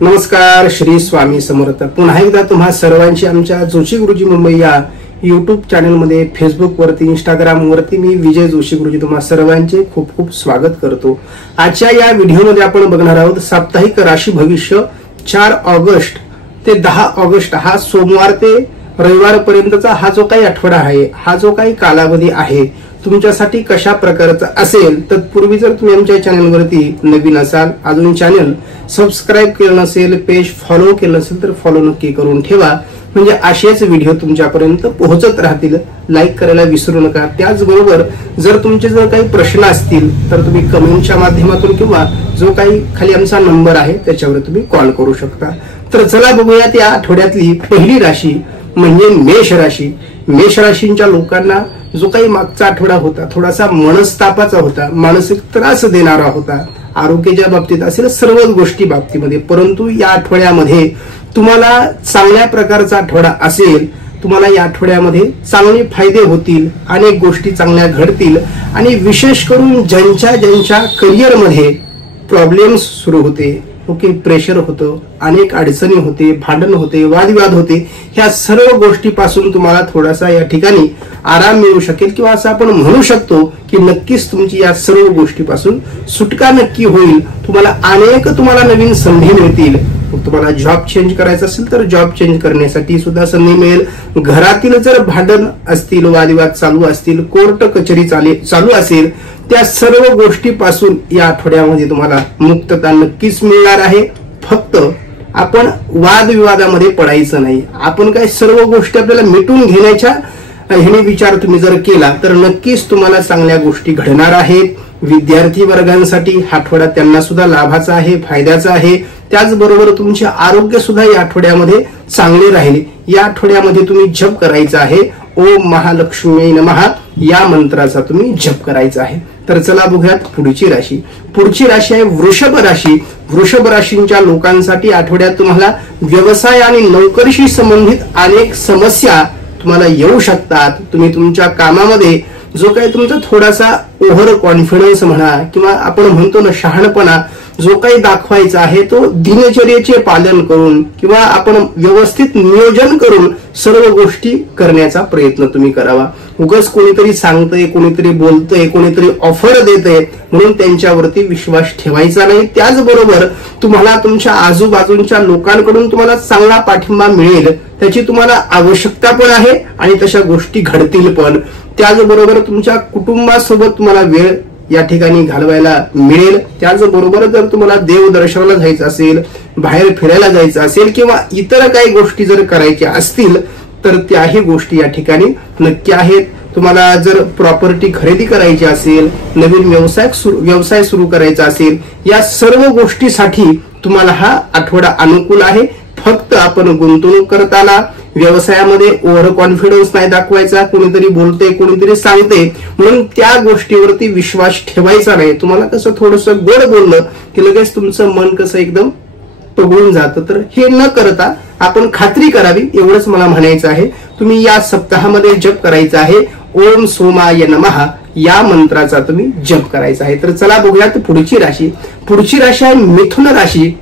नमस्कार, श्री स्वामी समर्थ। पुन्हा एकदा तुम्हा सर्वांची आमच्या जोशी गुरुजी मुंबई या यूट्यूब चॅनलमध्ये, फेसबुकवरती, इंस्टाग्रामवरती मी विजय जोशी गुरुजी तुम्हा सर्वांचे खूप खूप स्वागत करतो। आजच्या या व्हिडिओमध्ये आपण बघणार आहोत साप्ताहिक राशी भविष्य 4 ऑगस्ट ते 10 ऑगस्ट हा सोमवार ते रविवार पर्यंतचा हा जो काही आठवडा आहे, हा जो काही कालावधी आहे तुमच्यासाठी कशा प्रकारचा असेल। तत्पूर्वी जर तुम्ही आमच्या चॅनलवरती नवीन असाल, अजून चॅनल सबस्क्राइब केलं नसेल, पेज फॉलो केलं नसेल तर फॉलो नक्की करून ठेवा, म्हणजे असेच व्हिडिओ तुमच्यापर्यंत पोहोचत राहतील। लाईक करायला विसरू नका। त्याचबरोबर जर तुमचे जर काही प्रश्न असतील तर तुम्ही कमेंटच्या माध्यमातून किंवा जो काही खाली आमचा नंबर आहे त्याच्यावर तुम्ही कॉल करू शकता। तर चला बघूयात या आठवड्यातली पहिली राशी म्हणजे मेष राशी। मेष राशींच्या लोकांना जो काही मागचा आठवडा होता थोडासा मनस्तापाचा होता, मानसिक त्रास देणारा होता, आरोग्याच्या बाबतीत असेल, सर्वच गोष्टी बाबतीमध्ये। परंतु या आठवड्यामध्ये तुम्हाला चांगल्या प्रकारचा आठवडा असेल। तुम्हाला या आठवड्यामध्ये चांगले फायदे होतील, अनेक गोष्टी चांगल्या घडतील आणि विशेष करून ज्यांच्या करिअरमध्ये प्रॉब्लेम्स सुरू होते, ओके, प्रेशर होतं, अनेक अडचणी होते, भांडण होते, वादविवाद होते, ह्या सर्व गोष्टीपासून तुम्हाला थोडासा या ठिकाणी आराम मिळू शकेल किंवा असं आपण म्हणू शकतो की नक्कीच तुमची या सर्व गोष्टीपासून सुटका नक्की होईल। तुम्हाला नवीन संधी मिळतील। तुम्हाला जॉब चेंज करायचा असेल तर जॉब चेंज करण्यासाठी सुद्धा संधी मिळेल। घरातील जर भांडण असतील, वादविवाद चालू असतील, कोर्ट कचेरी चालू असेल, त्या सर्व गोष्टीपासून या आठवड्यामध्ये तुम्हाला मुक्तता नक्कीच मिळणार आहे। फक्त आपण वादविवादामध्ये पडायचं नाही। आपण काय सर्व गोष्टी आपल्याला मिटून घेण्याच्या ह्याने विचार तुम्ही जर केला तर नक्कीच तुम्हाला चांगल्या गोष्टी घडणार आहेत। विद्यार्थी वर्गांसाठी हा आठवडा त्यांना सुद्धा लाभाचा आहे, फायद्याचा आहे। त्याचबरोबर तुमचे आरोग्य सुद्धा या आठवड्यामध्ये चांगले राहील। या आठवड्यामध्ये तुम्ही जप करायचा आहे ओम महालक्ष्मी नमः या मंत्राचा तुम्ही जप करायचा आहे। तर चला बघूयात पुढची राशी। पुढची राशी आहे वृषभ राशी। वृषभ राशींच्या लोकांसाठी आठवड्यात तुम्हाला व्यवसाय आणि नोकरीशी संबंधित अनेक समस्या तुम्हाला येऊ शकतात। तुम्ही तुमच्या कामामध्ये जो काही तुमचा थोडासा ओव्हर कॉन्फिडन्स म्हणा किंवा आपण म्हणतो ना शहाणपणा जो काही दाखवायचा आहे तो दिनचर्येचे पालन करून किंवा आपण व्यवस्थित नियोजन करून सर्व गोष्टी करण्याचा प्रयत्न तुम्ही करावा। उगाच कोणीतरी सांगतंय, कोणीतरी बोलतंय, कोणीतरी ऑफर देतंय म्हणून त्यांच्यावरती विश्वास ठेवायचा नाही। त्याचबरोबर तुम्हाला तुमच्या आजूबाजूच्या लोकांकडून तुम्हाला चांगला पाठिंबा मिळेल, त्याची तुम्हाला आवश्यकता पण आहे आणि तशा गोष्टी घडतील पण। त्याचबरोबर तुमच्या कुटुंबासोबत तुम्हाला वेळ या ठिकाणी घालवायला मिळेल। त्याचबरोबर जर तुम्हाला देव दर्शनाला जायचं असेल, बाहेर फिरायला जायचं असेल किंवा इतर काही गोष्टी जर करायच्या असतील तर त्याही गोष्टी या ठिकाणी नक्की आहेत। तुम्हाला जर प्रॉपर्टी खरेदी करायची असेल, नवीन व्यवसाय सुरू करायचा असेल, या सर्व गोष्टीसाठी तुम्हाला हा आठवडा अनुकूल आहे। फक्त आपण गुंतवणूक करताना व्यवसायामध्ये ओव्हर कॉन्फिडन्स नाही दाखवायचा। कोणीतरी बोलते, कोणीतरी सांगते म्हणून त्या गोष्टीवरती विश्वास ठेवायचा नाही। तुम्हाला कसं थोडंसं गोड बोललं की लगेच तुमचं मन कसं एकदम पगळून जातं, तर हे न करता आपण खात्री करावी, एवढंच मला म्हणायचं आहे। तुम्ही या सप्ताहामध्ये जप करायचा आहे ओम सोमाय नमः या मंत्राचा तुम्ही जप करायचा आहे। तर चला बघूयात पुढची राशी। पुढची राशी आहे मिथुन राशी।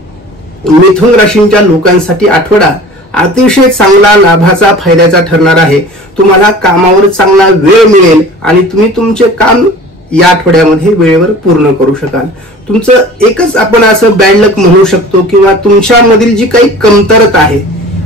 मिथुन राशींच्या लोकांसाठी आठवडा अतिशय चांगला, लाभाचा, फायद्याचा ठरणार आहे। तुम्हाला कामावर चांगला वेळ मिळेल आणि तुम्ही तुमचे काम या आठवड्यामध्ये वेळेवर पूर्ण करू शकाल। तुमचं एकच आपण असं बॅड लक म्हणू शकतो किंवा तुमच्यामधील जी काही कमतरता आहे,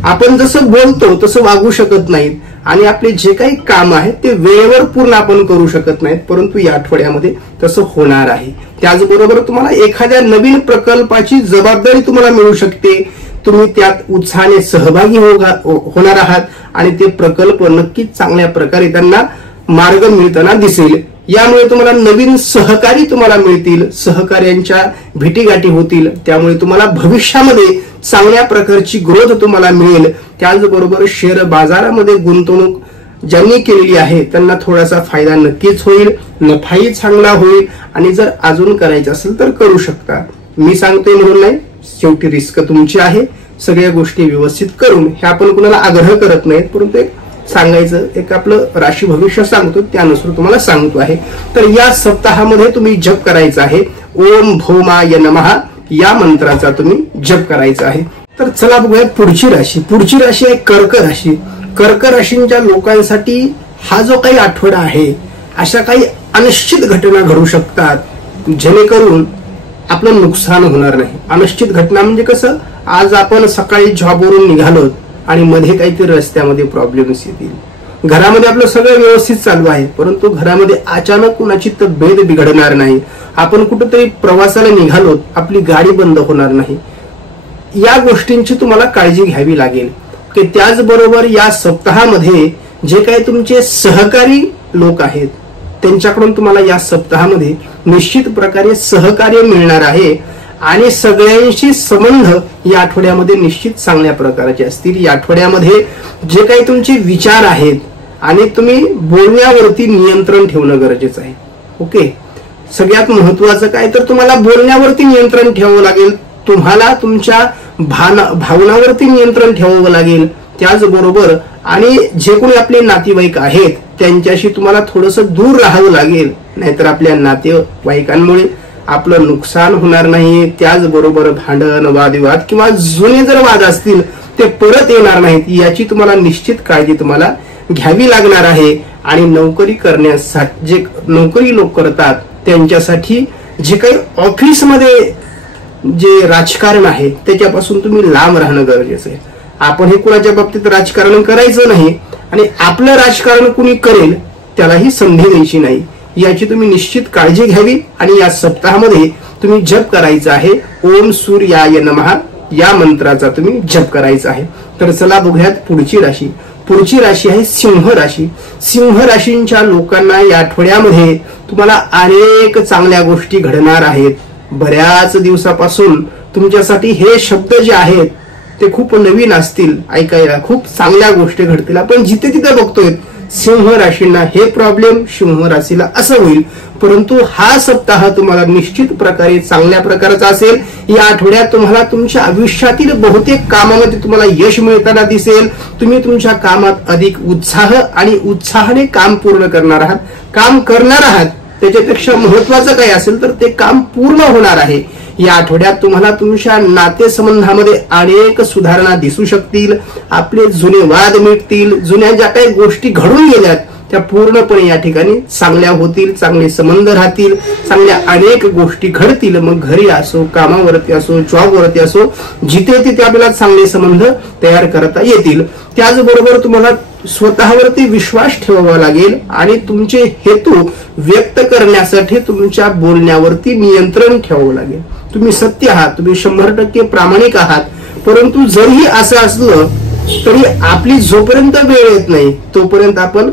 आपण जसं बोलतो तसं वागू शकत नाहीत आणि आपले जे काही काम आहे ते वेळेवर पूर्ण आपण करू शकत नाहीत, परंतु या आठवड्यामध्ये तसं होणार आहे। त्याचबरोबर तुम्हाला एखाद्या नवीन प्रकल्पाची जबाबदारी तुम्हाला मिळू शकते। तुम्ही त्यात उत्साहाने सहभागी होणार आहात आणि ते प्रकल्प नक्कीच चांगल्या प्रकारे त्यांना मार्ग मिळताना दिसेल। यामुळे तुम्हाला नवीन सहकारी तुम्हाला मिळतील, सहकार्यांच्या भेटीगाठी होतील, त्यामुळे तुम्हाला भविष्यामध्ये चांगल्या प्रकारची ग्रोथ तुम्हाला मिळेल। त्याचबरोबर शेअर बाजारामध्ये गुंतवणूक ज्यांनी केलेली आहे त्यांना थोडासा फायदा नक्कीच होईल, नफाही चांगला होईल आणि जर अजून करायचं असेल तर करू शकता। मी सांगतोय म्हणून नाही, शेवटी रिस्क तुमची आहे। सगळ्या गोष्टी व्यवस्थित करून, हे आपण कुणाला आग्रह करत नाहीत, परंतु एक सांगायचं, एक आपलं राशी भविष्य सांगतो त्यानुसार तुम्हाला सांगतो आहे। तर या सप्ताहामध्ये तुम्ही जप करायचा आहे ओम भौमाय नमः या मंत्राचा तुम्ही जप करायचा आहे। तर चला बघूया पुढची राशी। पुढची राशी आहे कर्क राशी। कर्क राशींच्या लोकांसाठी हा जो काही आठवडा आहे, अशा काही अनिश्चित घटना घडू शकतात जेणेकरून आपलं नुकसान होणार नाही। अनिश्चित घटना म्हणजे कसं, आज आपण सकाळी जॉबवरून निघालो आणि मध्ये काहीतरी रस्त्यामध्ये प्रॉब्लेम्स येतील। घरामध्ये आपलं सगळं व्यवस्थित चालू आहे, परंतु घरामध्ये अचानक कुणाची तब्येत बिघडणार नाही। आपण कुठेतरी प्रवासाला निघालो, आपली गाडी बंद होणार नाही। या गोष्टींची तुम्हाला काळजी घ्यावी लागेल की त्याचबरोबर या सप्ताहामध्ये जे काही तुमचे सहकारी लोक आहेत त्यांच्याकडून तुम्हाला या सप्ताहामध्ये निश्चित प्रकारे सहकार्य मिळणार आहे आणि सगळ्यांशी संबंध या आठवड्यामध्ये निश्चित चांगल्या प्रकारचे असतील। या आठवड्यामध्ये जे काही तुमचे विचार आहेत आणि तुम्ही बोलण्यावरती नियंत्रण ठेवणं गरजेचं आहे। ओके, सगळ्यात महत्वाचं काय तर तुम्हाला बोलण्यावरती नियंत्रण ठेवावं लागेल, तुम्हाला तुमच्या भावनावरती नियंत्रण ठेवावं लागेल। त्याचबरोबर आणि जे कोणी आपले नातेवाईक आहेत त्यांच्याशी तुम्हाला थोडंसं दूर राहावं लागेल, नाहीतर आपल्या नातेवाईकांमुळे आपलं नुकसान होणार नाही। त्याचबरोबर भांडण वादविवाद किंवा जुने जर वाद असतील ते परत येणार नाहीत, याची तुम्हाला निश्चित काळजी तुम्हाला घ्यावी लागणार आहे। आणि नोकरी करण्यासाठी जे नोकरी लोक करतात त्यांच्यासाठी जे काही ऑफिसमध्ये जे राजकारण आहे त्याच्यापासून तुम्ही लांब राहणं गरजेचं आहे। आपण हे कुणाच्या बाबतीत राजकारण करायचं नाही आणि आपलं राजकारण कुणी करेल त्यालाही संधी द्यायची नाही, याची तुम्ही निश्चित काळजी घ्यावी। आणि या सप्ताहामध्ये तुम्ही जप करायचा आहे ओम सूर्याय नमः या मंत्राचा तुम्ही जप करायचा आहे। तर चला बघूयात पुढची राशी। पुढची राशी आहे सिंह राशी। सिंह राशींच्या लोकांना या आठवड्यामध्ये तुम्हाला अनेक चांगल्या गोष्टी घडणार आहेत। बऱ्याच दिवसापासून तुमच्यासाठी हे शब्द जे आहेत ते खूप नवीन असतील, ऐकायला खूप चांगल्या गोष्टी घडतील। आपण जिथे तिथे बघतोय सिंह राशींना हे प्रॉब्लेम, सिंह राशीला असं होईल, परंतु हा सप्ताह तुम्हाला निश्चित प्रकारे चांगल्या प्रकारचा असेल। या आठवड्यात तुम्हाला तुमच्या आयुष्यातील बहुतेक कामामध्ये तुम्हाला यश मिळताना दिसेल। तुम्ही तुमच्या कामात अधिक उत्साह आणि उत्साहाने काम पूर्ण करणार आहात, काम करणार आहात। त्याच्यापेक्षा महत्वाचं काय असेल तर ते काम पूर्ण होणार आहे। या आठवड्यात तुम्हाला तुमच्या नातेसंबंधामध्ये अनेक सुधारणा दिसू शकतील, आपले जुने वाद मिटतील, जुन्या ज्या काही गोष्टी घडून गेल्यात त्या पूर्णपणे या ठिकाणी चांगल्या होतील, चांगले संबंध राहतील, चांगल्या अनेक गोष्टी घडतील। मग घरी असो, कामावरती असो, जॉबवरती असो, जिथे तिथे आपल्याला चांगले संबंध तयार करता येतील। त्याचबरोबर तुम्हाला स्वतःवरती विश्वास ठेवावा लागेल आणि तुमचे हेतू व्यक्त करण्यासाठी तुमच्या बोलण्यावरती नियंत्रण ठेवावं लागेल। तुम्ही सत्य आहात, तुम्ही 100% प्रामाणिक आहात, परंतु जरी असं असलं तरी आपली जोपर्यंत वेळ येत नाही तोपर्यंत आपण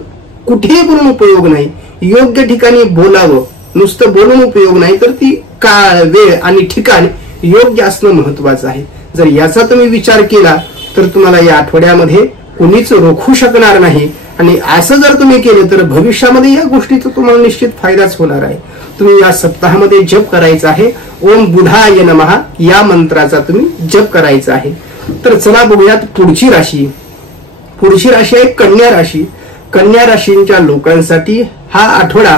कुठेही बोलून उपयोग नाही। योग्य ठिकाणी बोलावं, नुसतं बोलून उपयोग नाही, तर ती काळ, वेळ आणि ठिकाण योग्य असणं महत्वाचं आहे। जर याचा तुम्ही विचार केला तर तुम्हाला या आठवड्यामध्ये कोणीच रोखू शकणार नाही आणि असं जर तुम्ही केलं तर भविष्यामध्ये या गोष्टीचा तुम्हाला निश्चित फायदाच होणार आहे। तुम्ही या सप्ताहामध्ये जप करायचा आहे ओम बुधाय नमः या मंत्राचा तुम्ही जप करायचा आहे। तर चला बघूयात पुढची राशी। पुढची राशी आहे कन्या राशी। कन्या राशींच्या लोकांसाठी हा आठवडा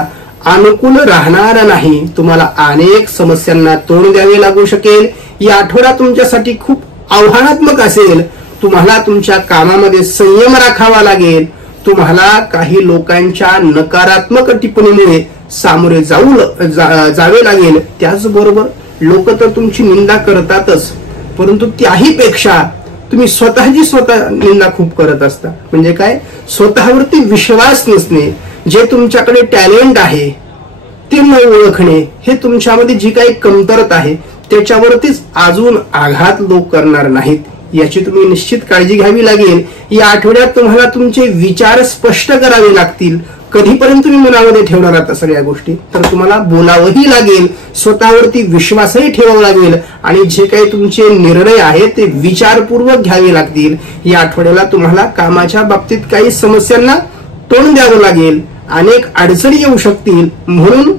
अनुकूल राहणार नाही, तुम्हाला अनेक समस्यांना तोंड द्यावे लागू शकेल। या आठवडा तुमच्यासाठी खूप आव्हानात्मक असेल, तुम्हाला तुमच्या कामामध्ये संयम राखावा लागेल, तुम्हाला काही लोकांच्या नकारात्मक टिप्पणीमुळे सामोरे जावे लागेल। त्याचबरोबर लोक तर तुमची निंदा करतातच, परंतु त्याही पेक्षा तुम्ही स्वतः निंदा खूप करत असता। म्हणजे काय, स्वतःवरती विश्वास नसणे, जे तुमच्याकडे टॅलेंट आहे ते न ओळखणे, हे तुमच्यामध्ये जी काही कमतरता आहे त्याच्यावरतीच अजून आघात लोक करणार नाहीत, याची तुम्ही निश्चित काळजी घ्यावी लागेल। या आठवड्यात तुम्हाला तुमचे विचार स्पष्ट करावे लागतील। कधीपर्यंत तुम्ही मनामध्ये ठेवणार आहात सगळ्या गोष्टी, तर तुम्हाला बोलावंही लागेल, स्वतःवरती विश्वासही ठेवावा लागेल आणि जे काही तुमचे निर्णय आहेत ते विचारपूर्वक घ्यावे लागतील। या आठवड्याला तुम्हाला कामाच्या बाबतीत काही समस्यांना तोंड द्यावं लागेल, अनेक अडचणी येऊ शकतील, म्हणून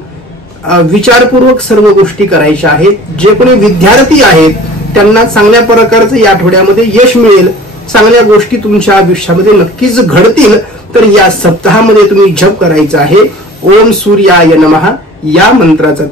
विचारपूर्वक सर्व गोष्टी करायच्या आहेत। जे कोणी विद्यार्थी आहेत त्यांना चांगल्या प्रकारचं या आठवड्यामध्ये यश मिळेल, चांगल्या गोष्टी तुमच्या आयुष्यामध्ये नक्कीच घडतील। तर या सप्ताहामध्ये तुम्ही जप करायचा आहे ओम सूर्याय नमः या मंत्राचा